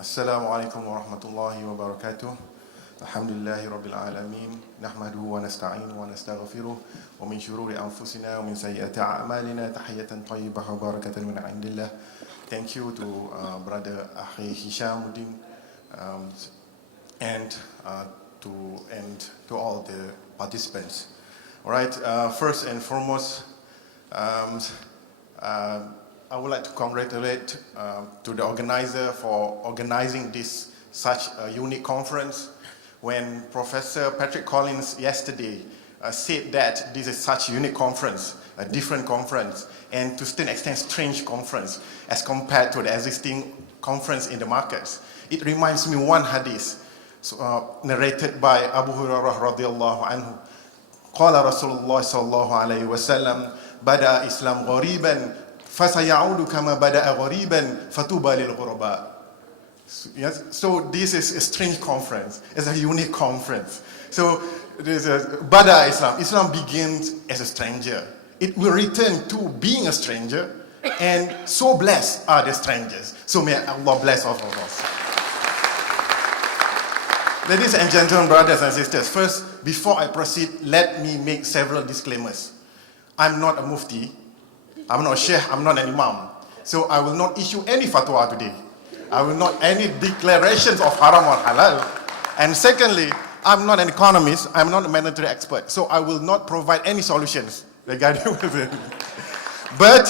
السلام عليكم ورحمة الله وبركاته. الحمد لله رب العالمين نحمده ونستعينه ونستغفره ومن شرور أنفسنا ومن سيئات أعمالنا تحية طيبة وبركة من عند الله. Thank you to brother Akhi Hishamuddin and to all the participants. All right, first and foremost, I would like to congratulate to the organizer for organizing this such a unique conference. When Professor Patrick Collins yesterday said that this is such a unique conference, a different conference, and to still extent strange conference as compared to the existing conference in the markets, it reminds me one hadith narrated by Abu Hurairah radhiyallahu anhu. Qala Rasulullah sallallahu alayhi wa sallam, bada Islam ghariban فَسَيَعُودُ كَمَا بَدَأَ غَرِيبًا فَتُوبَى لِلْغُرَبَاءِ. Yes, so this is a strange conference. It's a unique conference. So there's a Bada Islam. Islam begins as a stranger. It will return to being a stranger, and so blessed are the strangers. So may Allah bless all of us. Ladies and gentlemen, brothers and sisters, first, before I proceed, let me make several disclaimers. I'm not a mufti. I'm not a sheikh, I'm not an imam. So I will not issue any fatwa today. I will not any declarations of haram or halal. And secondly, I'm not an economist, I'm not a monetary expert. So I will not provide any solutions regarding it. But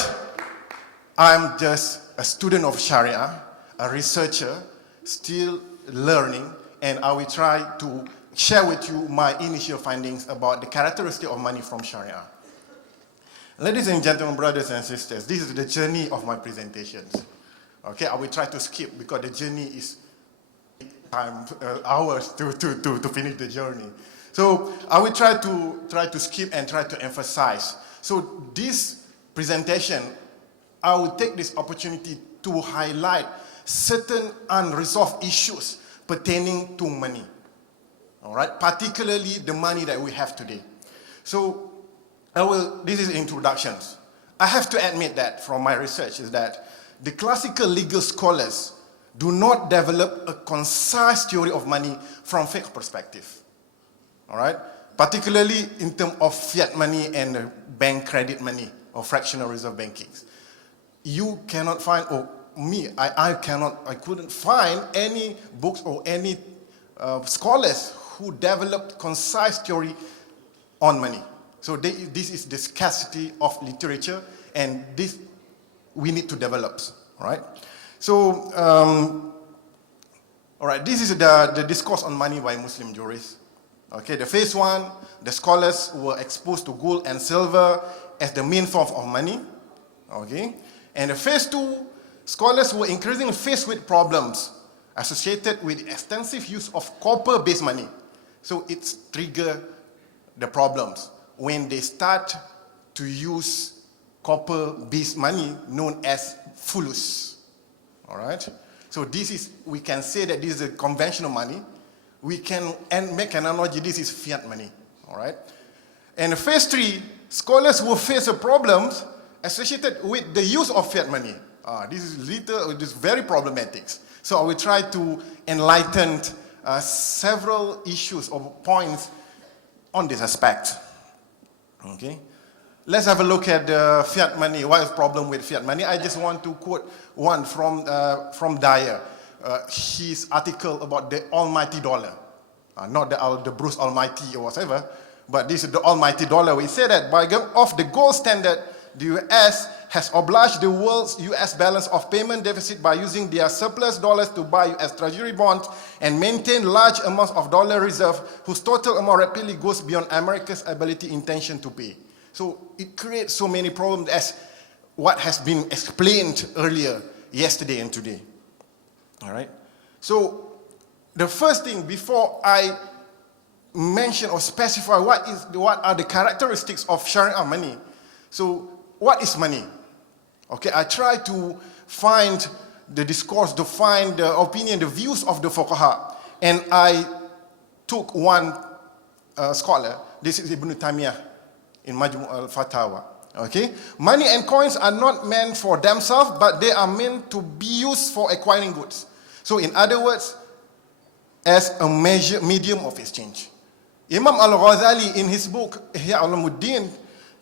I'm just a student of Shariah, a researcher, still learning, and I will try to share with you my initial findings about the characteristic of money from Shariah. Ladies and gentlemen, brothers and sisters, this is the journey of my presentations. Okay, I will try to skip because the journey is hours to finish the journey. So I will try to skip and try to emphasize. So this presentation, I will take this opportunity to highlight certain unresolved issues pertaining to money. All right, particularly the money that we have today. So this is introductions. I have to admit that from my research is that the classical legal scholars do not develop a concise theory of money from fiqh perspective. All right? Particularly in terms of fiat money and bank credit money or fractional reserve banking. You cannot find, I couldn't find any books or any scholars who developed concise theory on money. So this is the scarcity of literature, and this we need to develop, all right? So, all right, this is the discourse on money by Muslim jurists. Okay, the phase one, the scholars were exposed to gold and silver as the main form of money, okay? And the phase two, scholars were increasingly faced with problems associated with extensive use of copper-based money. So it's triggered the problems when they start to use copper-based money known as fulus. All right? So this is, we can say that this is a conventional money. We can make an analogy, this is fiat money. All right? And phase three, scholars will face problems associated with the use of fiat money. This is very problematic. So I will try to enlighten several issues or points on this aspect. Okay, let's have a look at fiat money. What is the problem with fiat money? I just want to quote one from Dyer, his article about the almighty dollar. Not the Bruce Almighty or whatever, but this is the almighty dollar. We say that by going off the gold standard, the US has obliged the world's US balance of payment deficit by using their surplus dollars to buy US Treasury bonds and maintain large amounts of dollar reserve whose total amount rapidly goes beyond America's intention to pay. So it creates so many problems as what has been explained earlier, yesterday and today. All right? So the first thing before I mention or specify what are the characteristics of Sharia money. So what is money? Okay, I try to find the discourse, to find the opinion, the views of the fuqaha. And I took one scholar, this is Ibn Taymiyyah in Majmu' al-Fatawa. Okay, money and coins are not meant for themselves, but they are meant to be used for acquiring goods. So in other words, as a medium of exchange. Imam Al-Ghazali in his book, Ihya Ulumuddin,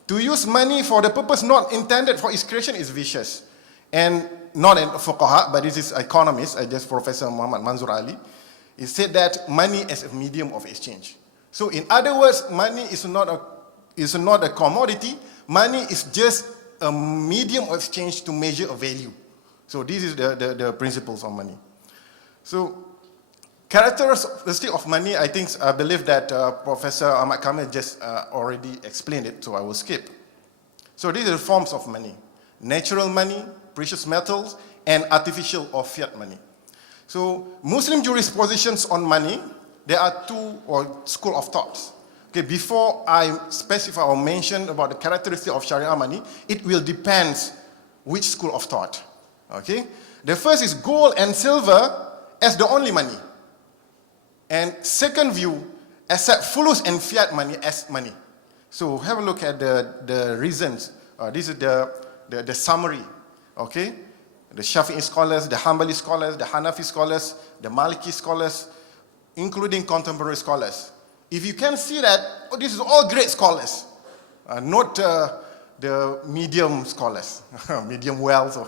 to use money for the purpose not intended for its creation is vicious. And not a fuqaha, but this is economist, just Professor Muhammad Manzoor Ali. He said that money as a medium of exchange. So in other words, money is not a commodity. Money is just a medium of exchange to measure a value. So this is the principles of money. So characteristic of money, I believe that Professor Ahmad Kamil just already explained it, so I will skip. So these are the forms of money: natural money, precious metals, and artificial or fiat money. So Muslim jurisprudence on money, there are two school of thoughts. Okay, before I specify or mention about the characteristic of Sharia money, it will depend which school of thought. Okay, the first is gold and silver as the only money, and second view, accept fulus and fiat money as money. So have a look at the reasons. This is the summary. Okay, the Shafi'i scholars, the Hanbali scholars, the Hanafi scholars, the Maliki scholars, including contemporary scholars. If you can see that, this is all great scholars, not the medium scholars, medium wells.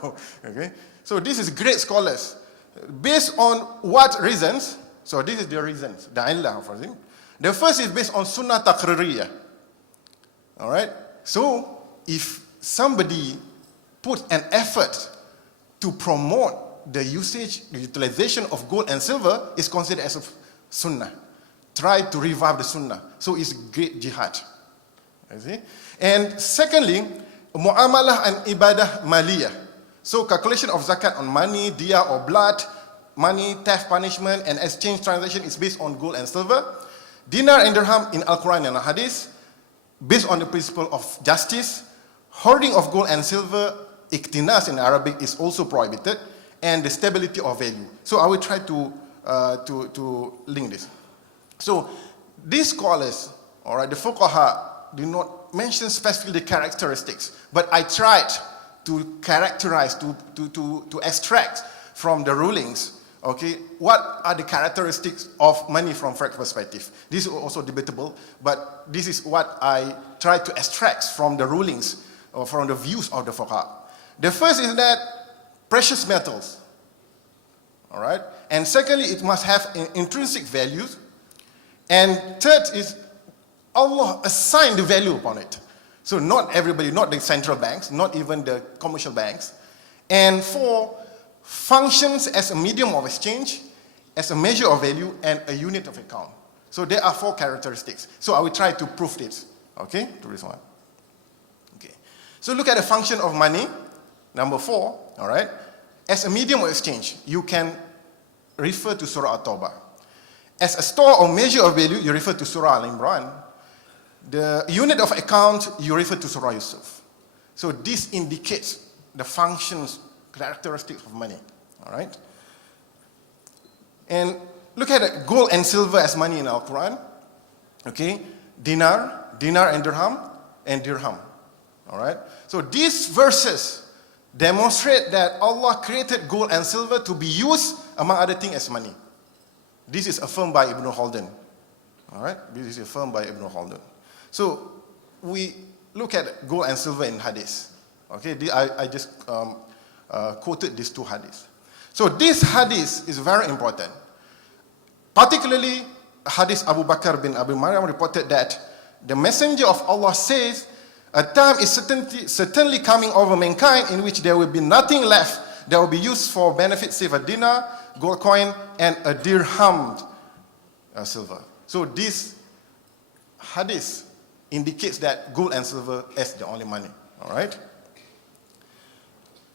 Okay, so this is great scholars. Based on what reasons? So this is the reasons, the illah for them. The first is based on sunnah taqririyah. All right. So if somebody put an effort to promote the usage, the utilization of gold and silver, is considered as a sunnah. Try to revive the sunnah. So it's great jihad. You see? And secondly, mu'amalah and ibadah maliyah. So calculation of zakat on money, diya or blood, money, theft punishment, and exchange transaction is based on gold and silver. Dinar and dirham in Al-Quran and Al-Hadith, based on the principle of justice. Hoarding of gold and silver, iktinas in Arabic, is also prohibited, and the stability of value. So I will try to link this. So these scholars, all right, the fuqaha, do not mention specifically the characteristics, but I tried to characterize, to extract from the rulings, okay, what are the characteristics of money from Fiqh perspective. This is also debatable, but this is what I tried to extract from the rulings or from the views of the fuqaha. The first is that precious metals, all right, and secondly, it must have intrinsic values, and third is Allah assigned the value upon it. So not everybody, not the central banks, not even the commercial banks. And four, functions as a medium of exchange, as a measure of value, and a unit of account. So there are four characteristics. So I will try to prove this, okay, to this one. Okay. So look at the function of money, number 4, all right. As a medium of exchange, you can refer to Surah At-Tawbah. As a store or measure of value, you refer to Surah Al-Imran. The unit of account, you refer to Surah Yusuf. So this indicates the functions, characteristics of money, all right? And look at it, gold and silver as money in Al-Quran, okay? Dinar and dirham, all right? So these verses demonstrate that Allah created gold and silver to be used, among other things, as money. This is affirmed by Ibn Khaldun, all right? This is affirmed by Ibn Khaldun. So we look at gold and silver in hadith, okay? I just quoted these two hadiths. So this hadith is very important. Particularly, hadith Abu Bakr bin Abi Maryam reported that the messenger of Allah says, a time is certainly coming over mankind in which there will be nothing left that will be used for benefit save a dinar, gold coin, and a dirham, silver. So this hadith indicates that gold and silver is the only money, all right?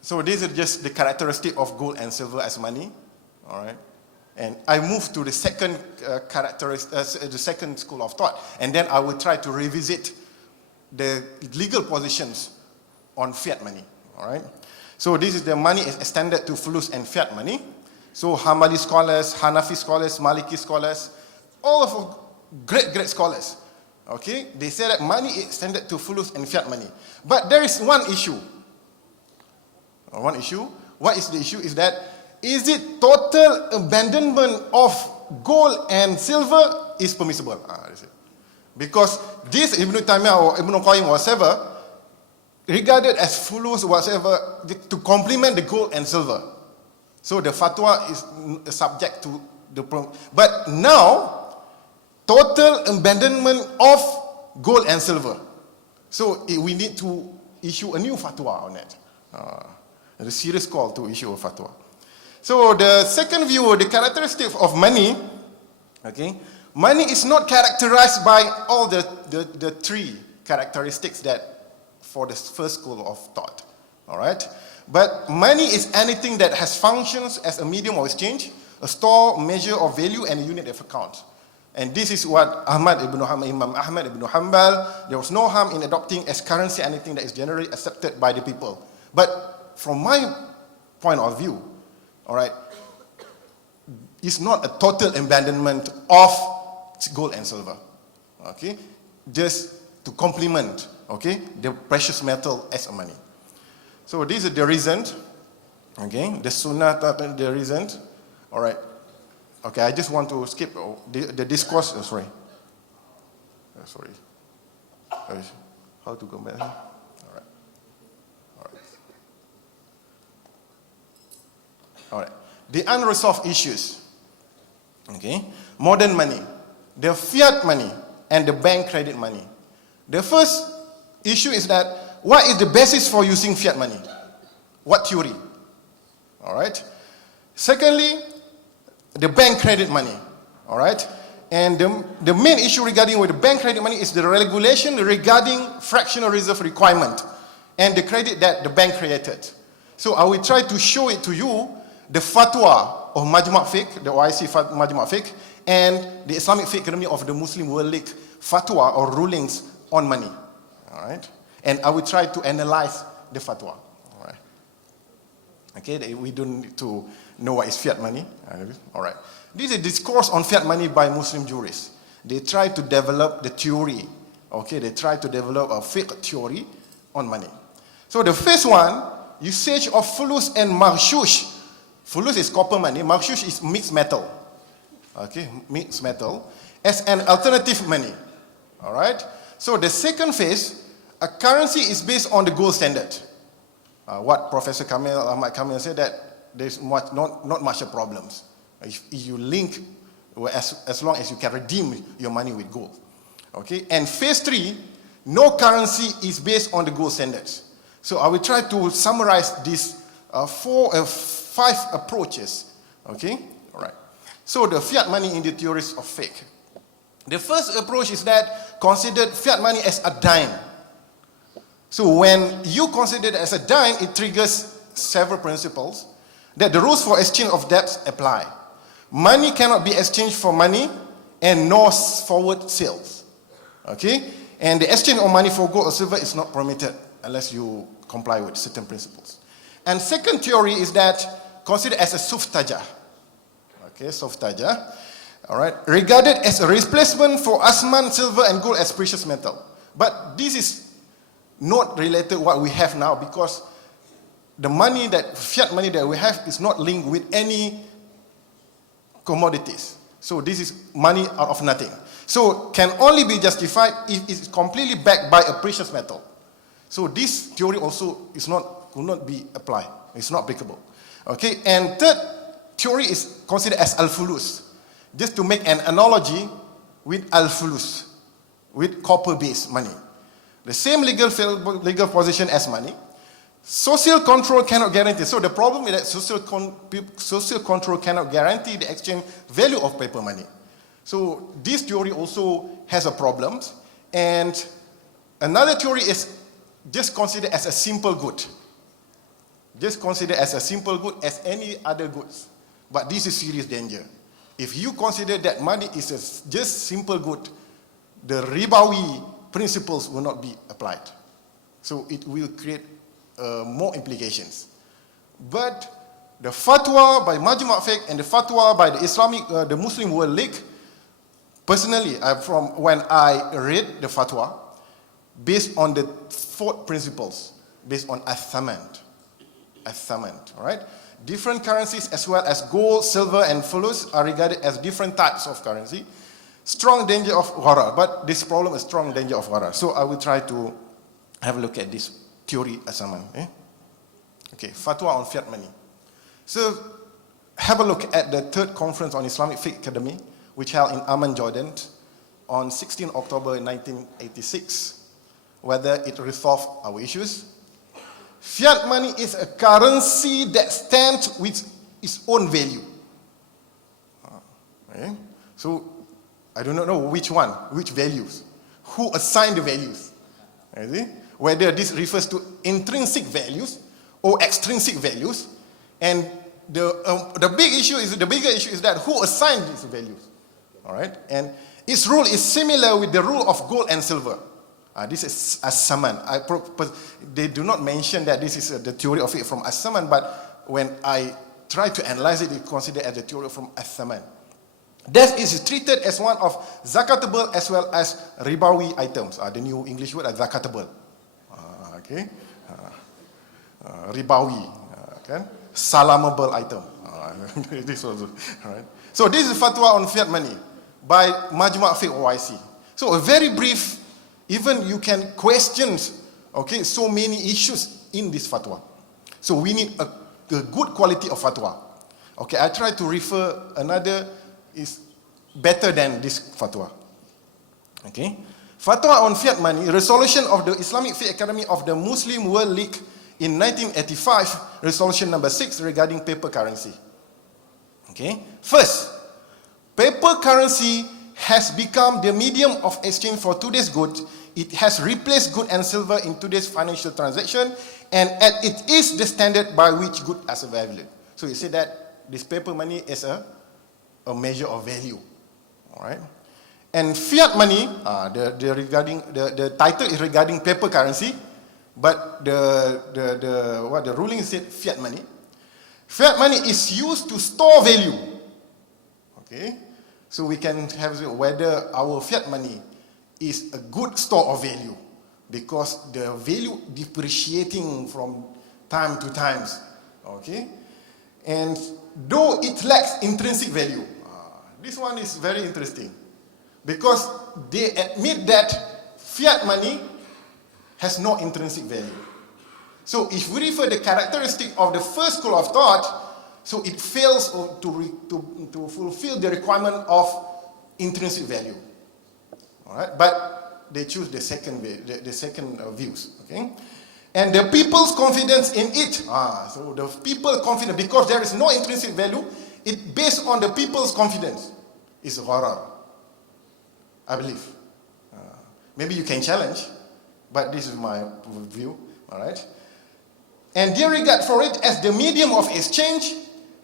So these are just the characteristic of gold and silver as money, all right? And I move to the second the second school of thought, and then I will try to revisit the legal positions on fiat money, all right? So this is the money is extended to fulus and fiat money. So Hanbali scholars, Hanafi scholars, Maliki scholars, all of great scholars, okay? They say that money is extended to fulus and fiat money. But there is one issue. One issue. What is the issue? Is that is it total abandonment of gold and silver is permissible? That's it. Because this Ibn Taymiyyah or Ibn Qayyim whatever regarded as fulus whatever to complement the gold and silver. So the fatwa is subject to the problem. But now, total abandonment of gold and silver. So we need to issue a new fatwa on it. A serious call to issue a fatwa. So the second view, the characteristic of money, okay, money is not characterized by all the three characteristics that for the first school of thought, all right? But money is anything that has functions as a medium of exchange, a store, measure of value, and a unit of account. And this is what Imam Ahmad ibn Hanbal, there was no harm in adopting as currency anything that is generally accepted by the people. But from my point of view, all right, it's not a total abandonment of gold and silver, okay? Just to complement, okay, the precious metal as a money. So this is the reason, okay, the sunnah, the reason, all right. Okay, I just want to skip the discourse, sorry. How to go back? All right. The unresolved issues, okay, modern money, the fiat money, and the bank credit money. The first issue is that, what is the basis for using fiat money? What theory? All right. Secondly, the bank credit money. All right. And the main issue regarding with the bank credit money is the regulation regarding fractional reserve requirement and the credit that the bank created. So I will try to show it to you, the fatwa of Majma' Fiqh, the OIC Majma' Fiqh, and the Islamic Fiqh Academy of the Muslim World League fatwa or rulings on money. All right. And I will try to analyze the fatwa. All right. Okay, we don't need to know what is fiat money. All right. This is a discourse on fiat money by Muslim jurists. They try to develop the theory. Okay, they try to develop a fiqh theory on money. So the first one, usage of fulus and marshush. Fulus is copper money, marshush is mixed metal. Okay, mixed metal as an alternative money. All right. So the second phase, a currency is based on the gold standard. What Professor Ahmad Kamil said, that there's not much of problems. If you link, as long as you can redeem your money with gold. Okay, and phase 3, no currency is based on the gold standards. So I will try to summarize these 5 approaches. Okay, all right. So the fiat money in the theories of fiqh. The first approach is that consider fiat money as a dime. So when you consider it as a dime, it triggers several principles that the rules for exchange of debts apply. Money cannot be exchanged for money and no forward sales. Okay? And the exchange of money for gold or silver is not permitted unless you comply with certain principles. And second theory is that considered as a suftajah. Okay, suftajah. All right, regarded as a replacement for asman, silver, and gold as precious metal. But this is not related to what we have now, because the money that, fiat money that we have is not linked with any commodities. So this is money out of nothing. So can only be justified if it's completely backed by a precious metal. So this theory also is will not be applied. It's not applicable. Okay, and third theory is considered as al-fulus. Just to make an analogy with al-fulus, with copper-based money. The same legal position as money. Social control cannot guarantee. So the problem is that social control cannot guarantee the exchange value of paper money. So this theory also has a problem. And another theory is just considered as a simple good. Just consider as a simple good as any other goods. But this is serious danger. If you consider that money is just simple good, the ribawi principles will not be applied. So it will create more implications. But the fatwa by Majma' Fiqh and the fatwa by the Muslim World League, personally, from when I read the fatwa, based on the 4 principles, based on al-thaman, all right? Different currencies as well as gold, silver, and fulus are regarded as different types of currency. Strong danger of gharar, but this problem is strong danger of gharar. So I will try to have a look at this theory asaman. Okay, fatwa on fiat money. So have a look at the third conference on Islamic Fiqh Academy, which held in Amman, Jordan, on 16 October 1986, whether it resolved our issues. Fiat money is a currency that stands with its own value. Okay? So, I do not know which values. Who assigned the values? Whether this refers to intrinsic values or extrinsic values. And the bigger issue is that who assigned these values. All right? And its rule is similar with the rule of gold and silver. This is As-Saman. They do not mention that this is the theory of it from As-Saman, but when I try to analyze it, it's considered as the theory from As-Saman. That is treated as one of zakatable as well as ribawi items. The new English word is zakatable. Okay. Ribawi. Okay. Salamable item. This also. All right. So this is fatwa on fiat money by Majma' Fiqh OIC. So a very brief. Even you can question, okay, so many issues in this fatwa. So we need a good quality of fatwa. Okay, I try to refer another is better than this fatwa. Okay, fatwa on fiat money, resolution of the Islamic Fiqh Academy of the Muslim World League in 1985, resolution number 6 regarding paper currency. Okay, first, paper currency has become the medium of exchange for today's goods. It has replaced gold and silver in today's financial transaction, and it is the standard by which goods are valued. So you say that this paper money is a measure of value. All right. And fiat money, the title is regarding paper currency, but the ruling said fiat money. Fiat money is used to store value. Okay. So we can have whether our fiat money is a good store of value, because the value depreciating from time to time. Okay? And though it lacks intrinsic value, this one is very interesting, because they admit that fiat money has no intrinsic value. So if we refer the characteristic of the first school of thought, so it fails to fulfill the requirement of intrinsic value. All right, but they choose the second views. Okay, and the people's confidence in it. So the people confident, because there is no intrinsic value. It based on the people's confidence is gharar. I believe. Maybe you can challenge, but this is my view. All right, and their regard for it as the medium of exchange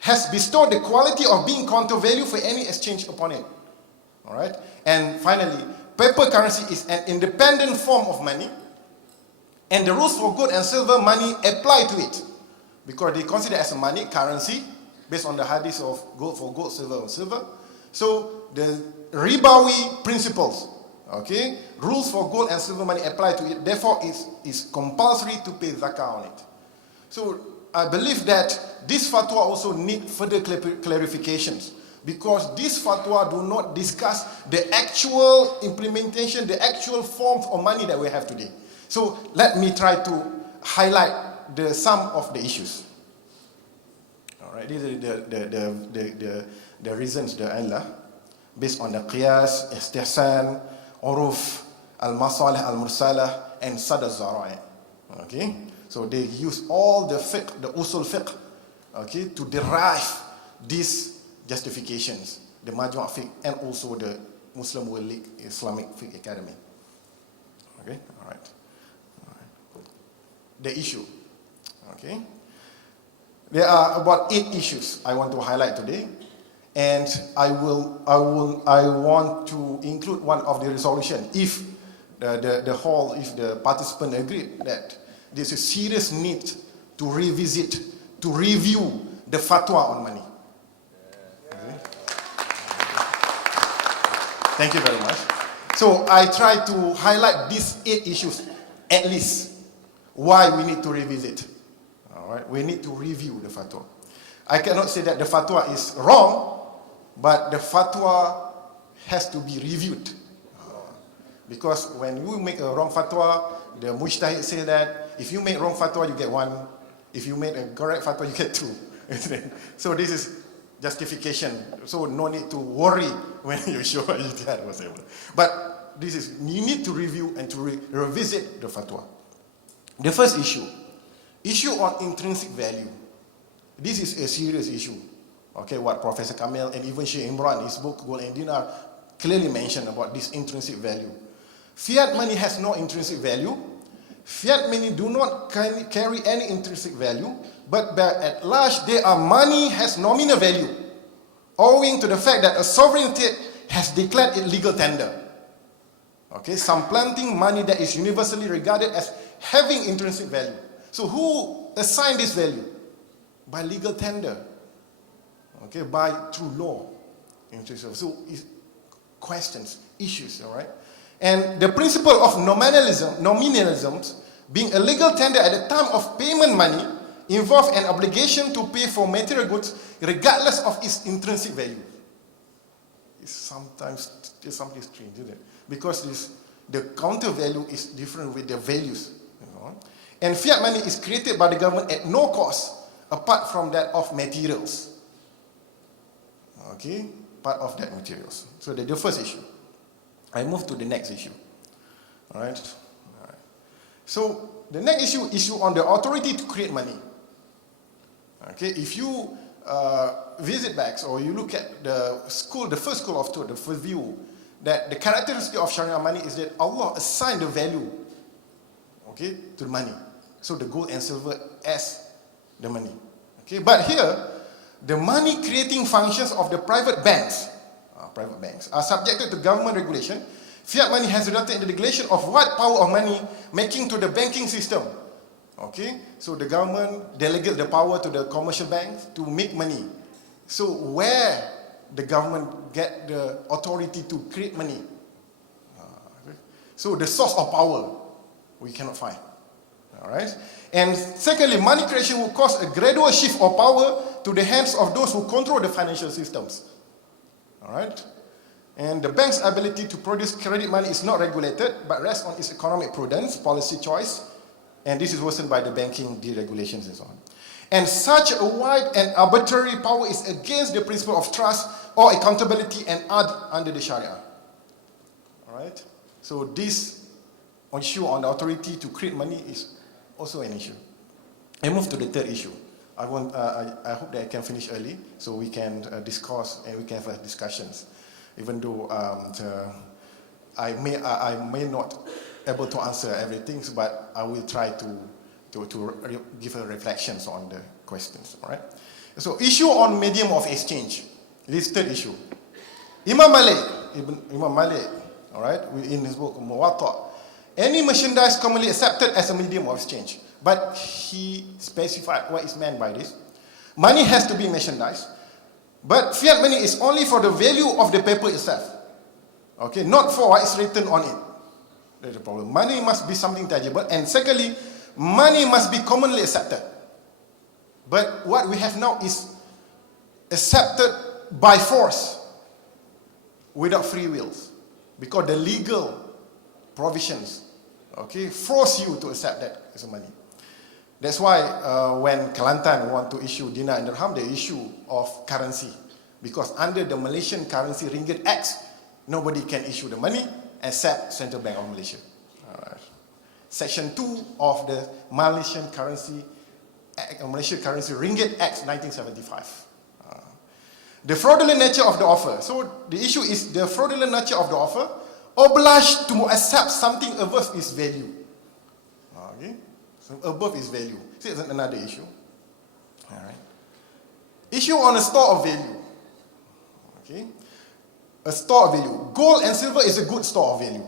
has bestowed the quality of being counter value for any exchange upon it. All right, and finally, paper currency is an independent form of money, and the rules for gold and silver money apply to it, because they consider it as a money currency based on the hadith of gold for gold, silver for silver. So the ribawi principles, okay, rules for gold and silver money apply to it. Therefore, it's compulsory to pay zakah on it. So I believe that this fatwa also needs further clarifications, because this fatwa do not discuss the actual implementation, the actual forms of money that we have today. So let me try to highlight some of the issues. All right, these are the reasons, the Allah, based on the qiyas, istihsan, uruf, al-masalih, al-mursalah, and sad al-zara'i. Okay, so they use all the fiqh, the usul fiqh, okay, to derive these justifications, the Majma' Fiqh, and also the Muslim World League Islamic Fiqh Academy. Okay, all right. The issue. Okay, there are about 8 issues I want to highlight today, and I want to include one of the resolution if if the participant agree that there's a serious need to revisit, to review the fatwa on money. Thank you very much. So I try to highlight these 8 issues, at least, why we need to revisit. All right, we need to review the fatwa. I cannot say that the fatwa is wrong, but the fatwa has to be reviewed. Because when you make a wrong fatwa, the mujtahid say that if you make wrong fatwa, you get 1. If you make a correct fatwa, you get 2. So this is justification. So no need to worry when you show ijtihad or whatever. But this is, you need to review and to revisit the fatwa. The first issue on intrinsic value. This is a serious issue. Okay, what Professor Kamel and even Sheikh Imran in his book Gold and Dinar clearly mentioned about this intrinsic value. Fiat money has no intrinsic value. Fiat money do not carry any intrinsic value, but by at large, money has nominal value, owing to the fact that a sovereign state has declared it legal tender. Okay, supplanting money that is universally regarded as having intrinsic value. So who assigned this value? By legal tender. Okay, through law. So questions, issues, all right? And the principle of nominalism being a legal tender at the time of payment money involve an obligation to pay for material goods regardless of its intrinsic value. It's sometimes something strange, isn't it? Because the counter value is different with the values. And fiat money is created by the government at no cost apart from that of materials. Okay, part of that materials. So the first issue. I move to the next issue. All right. So the next issue on the authority to create money. Okay, if you visit banks or you look at the first school of thought, the first view, that the characteristic of Shariah money is that Allah assigned the value, okay, to the money. So the gold and silver as the money. Okay, but here, the money creating functions of the private banks are subjected to government regulation. Fiat money has resulted in the regulation of what power of money making to the banking system. Okay, so the government delegates the power to the commercial banks to make money. So where the government get the authority to create money? So the source of power we cannot find. All right. And secondly, money creation will cause a gradual shift of power to the hands of those who control the financial systems. All right. And the bank's ability to produce credit money is not regulated, but rests on its economic prudence, policy choice, and this is worsened by the banking deregulations and so on. And such a wide and arbitrary power is against the principle of trust or accountability and under the Shariah. All right. So this issue on the authority to create money is also an issue. I move to the third issue. I hope that I can finish early so we can discuss and we can have discussions. Even though I may not able to answer everything, but I will try to give a reflections on the questions. All right. So issue on medium of exchange. This third issue. Imam Malik, all right, in his book Muwatta, any merchandise commonly accepted as a medium of exchange. But he specified what is meant by this. Money has to be merchandise, but fiat money is only for the value of the paper itself. Okay, not for what is written on it. That's the problem. Money must be something tangible, and secondly, money must be commonly accepted. But what we have now is accepted by force, without free wills, because the legal provisions, okay, force you to accept that as money. That's why when Kelantan want to issue dinar and dirham, they issue of currency, because under the Malaysian currency Ringgit X, nobody can issue the money except Central Bank of Malaysia. All right. Section 2 of the Malaysian currency Ringgit X 1975. The fraudulent nature of the offer. So the issue is the fraudulent nature of the offer, obliged to accept something above its value. Okay, so above its value. See, it's another issue. All right. Issue on a store of value. Okay, a store of value. Gold and silver is a good store of value.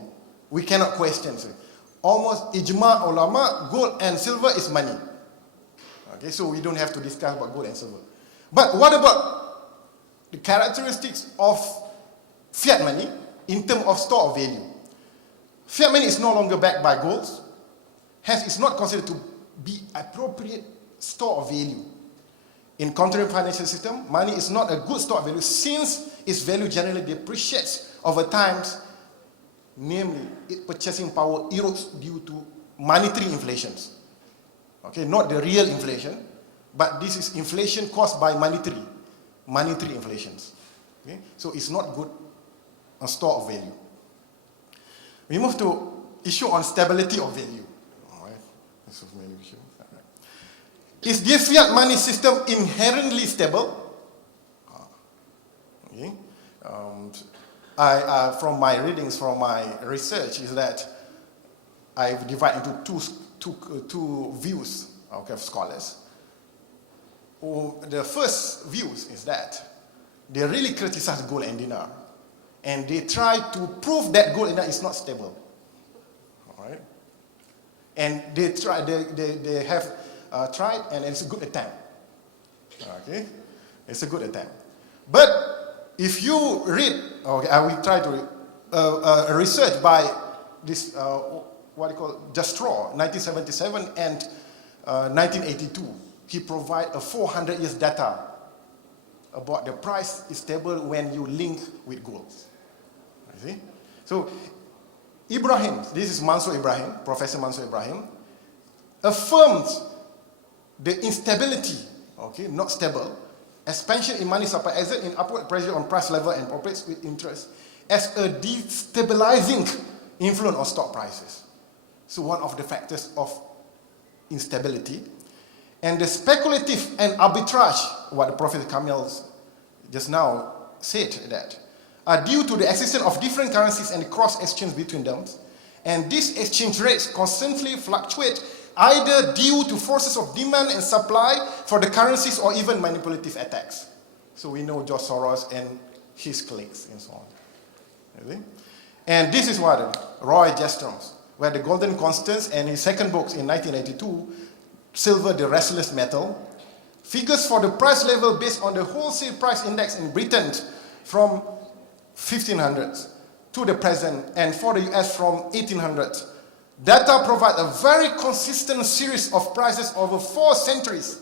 We cannot question it. Almost ijma ulama, gold and silver is money. Okay, so we don't have to discuss about gold and silver. But what about the characteristics of fiat money in terms of store of value? Fiat money is no longer backed by gold, hence it's not considered to be appropriate store of value. In contemporary financial system, money is not a good store of value since its value generally depreciates over time. Namely, its purchasing power erodes due to monetary inflations. Okay, not the real inflation, but this is inflation caused by monetary inflations. Okay, so it's not good a store of value. We move to issue on stability of value. All right, this is value issue. All right. Is the fiat money system inherently stable? Okay. From my readings, from my research, is that I've divided into two views, okay, of scholars. The first view is that they really criticize gold and dinar, and they try to prove that gold and dinar is not stable. All right, and they have tried, and it's a good attempt. Okay, it's a good attempt. But if you read, okay, I will try to read research by this what you call Jastrow, 1977 and 1982. He provided a 400 years data about the price is stable when you link with gold. You see? So Ibrahim, this is Mansour Ibrahim, Professor Mansour Ibrahim, affirms the instability, okay, not stable, expansion in money supply exert in upward pressure on price level and operates with interest as a destabilizing influence on stock prices. So one of the factors of instability. And the speculative and arbitrage, what Professor Kamil just now said, that are due to the existence of different currencies and cross-exchange between them. And these exchange rates constantly fluctuate either due to forces of demand and supply for the currencies or even manipulative attacks. So we know George Soros and his colleagues and so on. Really? And this is what Roy Jastrow, where the Golden Constants and his second book in 1982, Silver, the Restless Metal, figures for the price level based on the wholesale price index in Britain from 1500s to the present, and for the US from 1800s. Data provide a very consistent series of prices over 4 centuries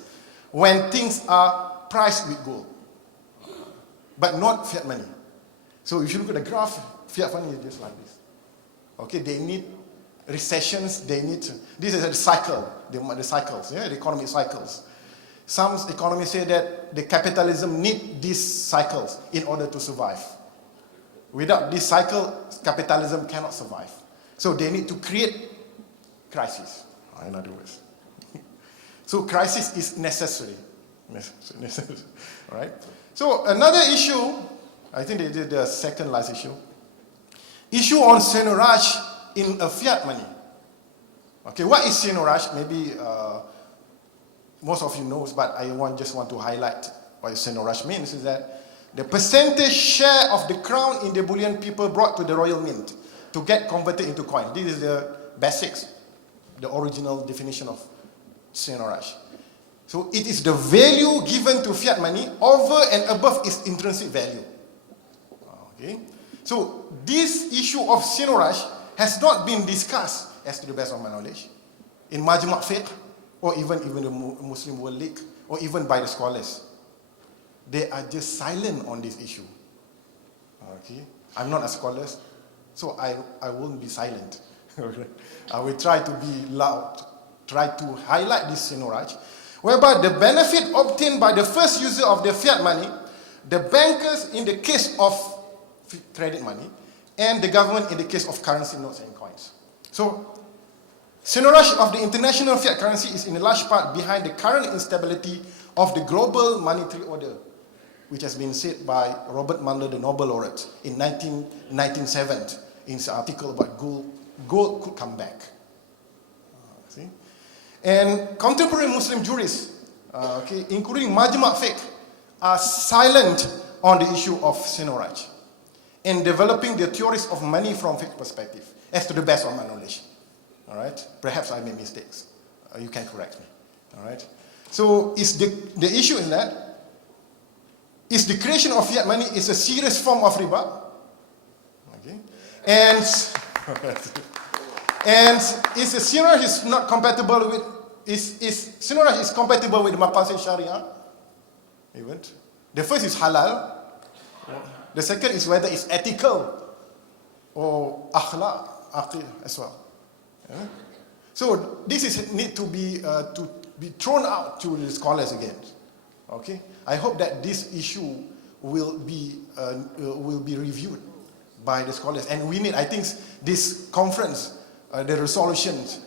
when things are priced with gold, but not fiat money. So if you look at the graph, fiat money is just like this. Okay, they need recessions, this is a cycle, the cycles, yeah, the economy cycles. Some economists say that the capitalism need these cycles in order to survive. Without this cycle, capitalism cannot survive. So they need to create crisis, in other words. So crisis is necessary. All right? So another issue, I think they did the second last issue on seigniorage in a fiat money. Okay, what is seigniorage? Maybe most of you knows, but I just want to highlight what seigniorage means, is that the percentage share of the crown in the bullion people brought to the royal mint to get converted into coin. This is the basics, the original definition of seigniorage. So it is the value given to fiat money over and above its intrinsic value. Okay, so this issue of seigniorage has not been discussed, as to the best of my knowledge, in Majma' Fiqh, or even the Muslim World League, or even by the scholars. They are just silent on this issue. Okay, I'm not a scholar, so I won't be silent. I will try to be loud, try to highlight this seigniorage, whereby the benefit obtained by the first user of the fiat money, the bankers in the case of credit money, and the government in the case of currency notes and coins. So, seigniorage of the international fiat currency is in large part behind the current instability of the global monetary order, which has been said by Robert Muller, the Nobel laureate, in 1997, in his article about gold could come back. See? And contemporary Muslim jurists, including Majma' Fiqh, are silent on the issue of seigniorage and developing the theories of money from fiqh perspective, as to the best of my knowledge. All right? Perhaps I made mistakes. You can correct me. All right? So the issue is that is the creation of fiat money is a serious form of riba. Okay? And is the seigniorage is not compatible with seigniorage is compatible with maqasid Shariah? Even. The first is halal. The second is whether it's ethical or akhlaq as well. Yeah? So this is need to be thrown out to the scholars again. Okay, I hope that this issue will be reviewed by the scholars, and we need. I think this conference, the resolutions,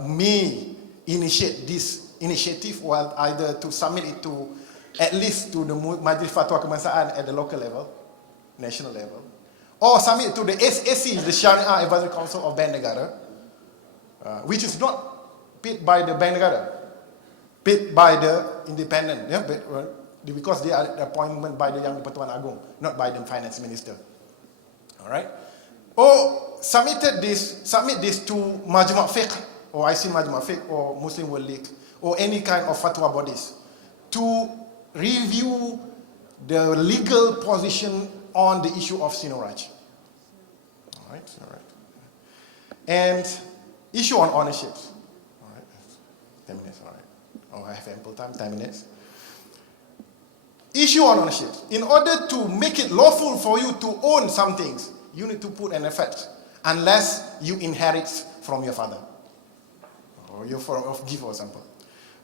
may initiate this initiative, or either to submit it to at least to the Majlis Fatwa Kebangsaan at the local level, national level, or submit it to the SAC, the Shariah Advisory Council of Bank Negara, which is not paid by the Bank Negara, paid by the independent, yeah, because they are appointed by the Yang di-Pertuan Agong, not by the finance minister. All right? Or submit this to Majma' Fiqh, or IC Majma' Fiqh, or Muslim World League, or any kind of fatwa bodies, to review the legal position on the issue of Sinoraj. All right? And issue on ownership. All right? 10 minutes, all right. Oh, I have ample time, 10 minutes. Issue on ownership. In order to make it lawful for you to own some things, you need to put an effort, unless you inherit from your father, or your gift or something.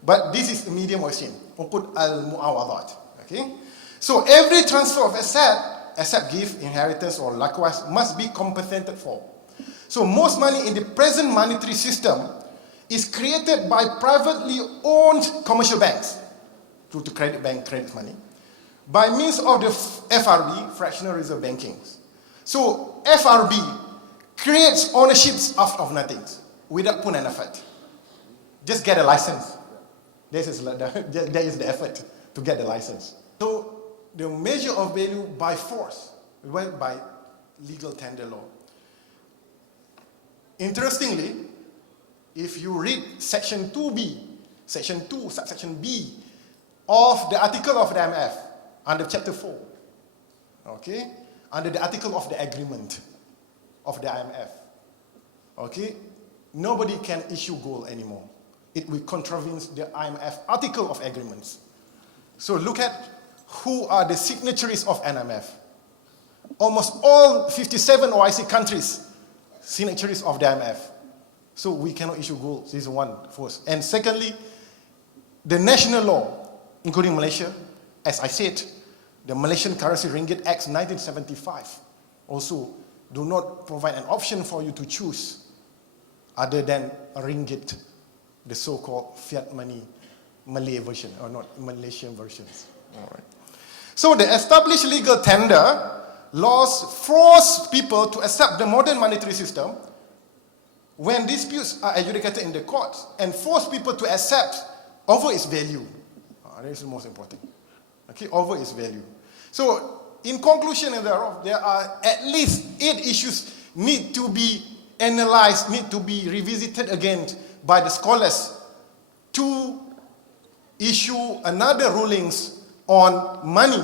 But this is a medium of sin. Uqud al-mu'awadat. Okay? So every transfer of asset, except gift, inheritance, or likewise, must be compensated for. So most money in the present monetary system is created by privately owned commercial banks, through the credit bank credit money, by means of the FRB, fractional reserve banking. So FRB creates ownerships out of nothing, without putting an effort. Just get a license. That is the effort to get the license. So the measure of value by force, by legal tender law. Interestingly, if you read section 2B, section 2, subsection B of the article of the IMF, under chapter 4, okay, under the article of the agreement of the IMF, okay, nobody can issue gold anymore. It will contravene the IMF article of agreements. So look at who are the signatories of IMF. Almost all 57 OIC countries, signatories of the IMF. So we cannot issue gold. This is one first. And secondly, the national law, including Malaysia, as I said, the Malaysian Currency Ringgit Act 1975 also do not provide an option for you to choose other than a ringgit, the so-called fiat money Malay version, or not Malaysian versions. All right. So the established legal tender laws force people to accept the modern monetary system when disputes are adjudicated in the courts, and force people to accept over its value. That is the most important. Okay, over its value. So, in conclusion thereof, there are at least 8 issues need to be analyzed, need to be revisited again by the scholars to issue another rulings on money,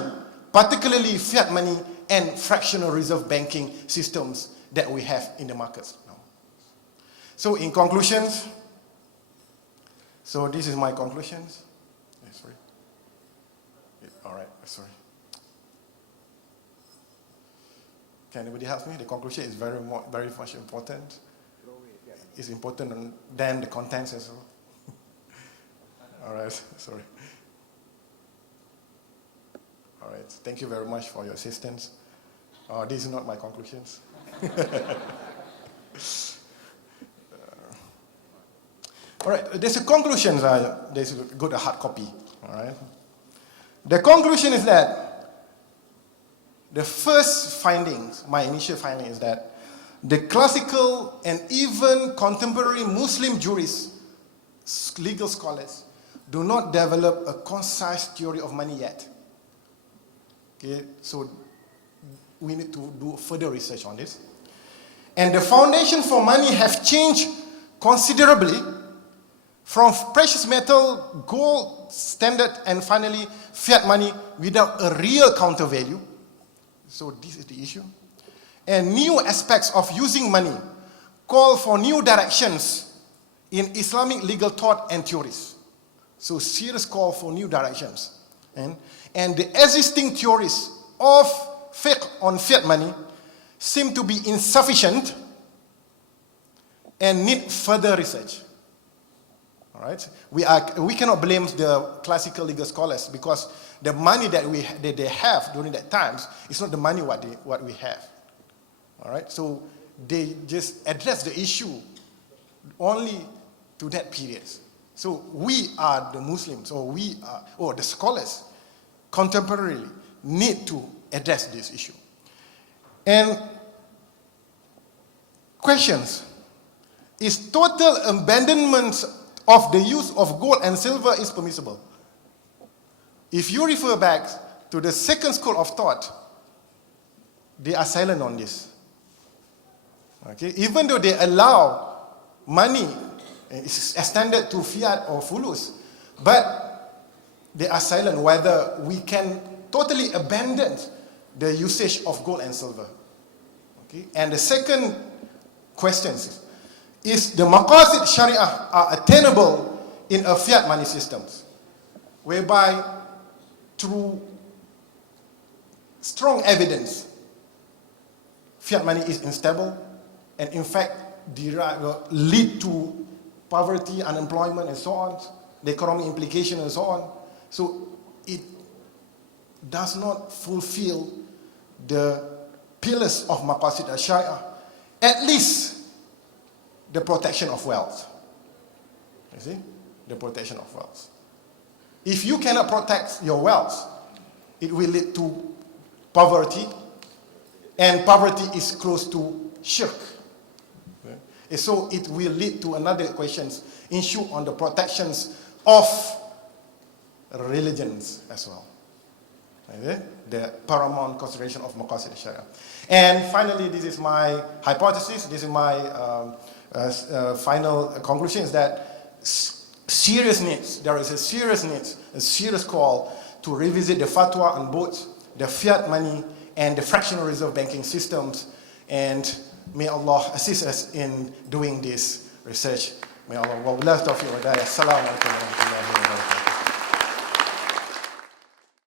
particularly fiat money and fractional reserve banking systems that we have in the markets now. So in conclusions, so this is my conclusions. Sorry. All right, sorry. Can anybody help me? The conclusion is very much important. It's important than the contents as well. All right, sorry. All right, thank you very much for your assistance. These are not my conclusions. All right, there's a conclusion. There's a good hard copy. All right. The conclusion is that the first findings, my initial finding, is that the classical and even contemporary Muslim jurists, legal scholars, do not develop a concise theory of money yet. Okay, so we need to do further research on this. And the foundation for money have changed considerably from precious metal, gold standard, and finally fiat money without a real counter value. So this is the issue. And new aspects of using money call for new directions in Islamic legal thought and theories. So serious call for new directions. And and the existing theories of fiqh on fiat money seem to be insufficient and need further research. All right? We cannot blame the classical legal scholars because the money that they have during that times is not the money what we have. All right? So they just address the issue only to that period. So we are the Muslims, or the scholars, contemporarily need to address this issue. And questions: is total abandonment of the use of gold and silver is permissible? If you refer back to the second school of thought, they are silent on this. Okay, even though they allow money extended to fiat or fulus, but they are silent whether we can totally abandon the usage of gold and silver. Okay, and the second question is the maqasid Shariah are attainable in a fiat money systems, whereby through strong evidence, fiat money is unstable and in fact lead to poverty, unemployment, and so on, the economic implication and so on. So it does not fulfill the pillars of maqasid al-Shariah, at least the protection of wealth. You see? The protection of wealth. If you cannot protect your wealth, it will lead to poverty, and poverty is close to shirk. Okay? And so it will lead to another issue on the protections of religions as well. Okay? The paramount consideration of maqasid al-Shariah. And finally, this is my hypothesis, this is my final conclusion, is that there is a serious call to revisit the fatwa on both the fiat money and the fractional reserve banking systems, and may Allah assist us in doing this research. May Allah wa billahi tawfiq wa hidayah. Assalamu alaikum wa rahmatullahi wa barakatuh.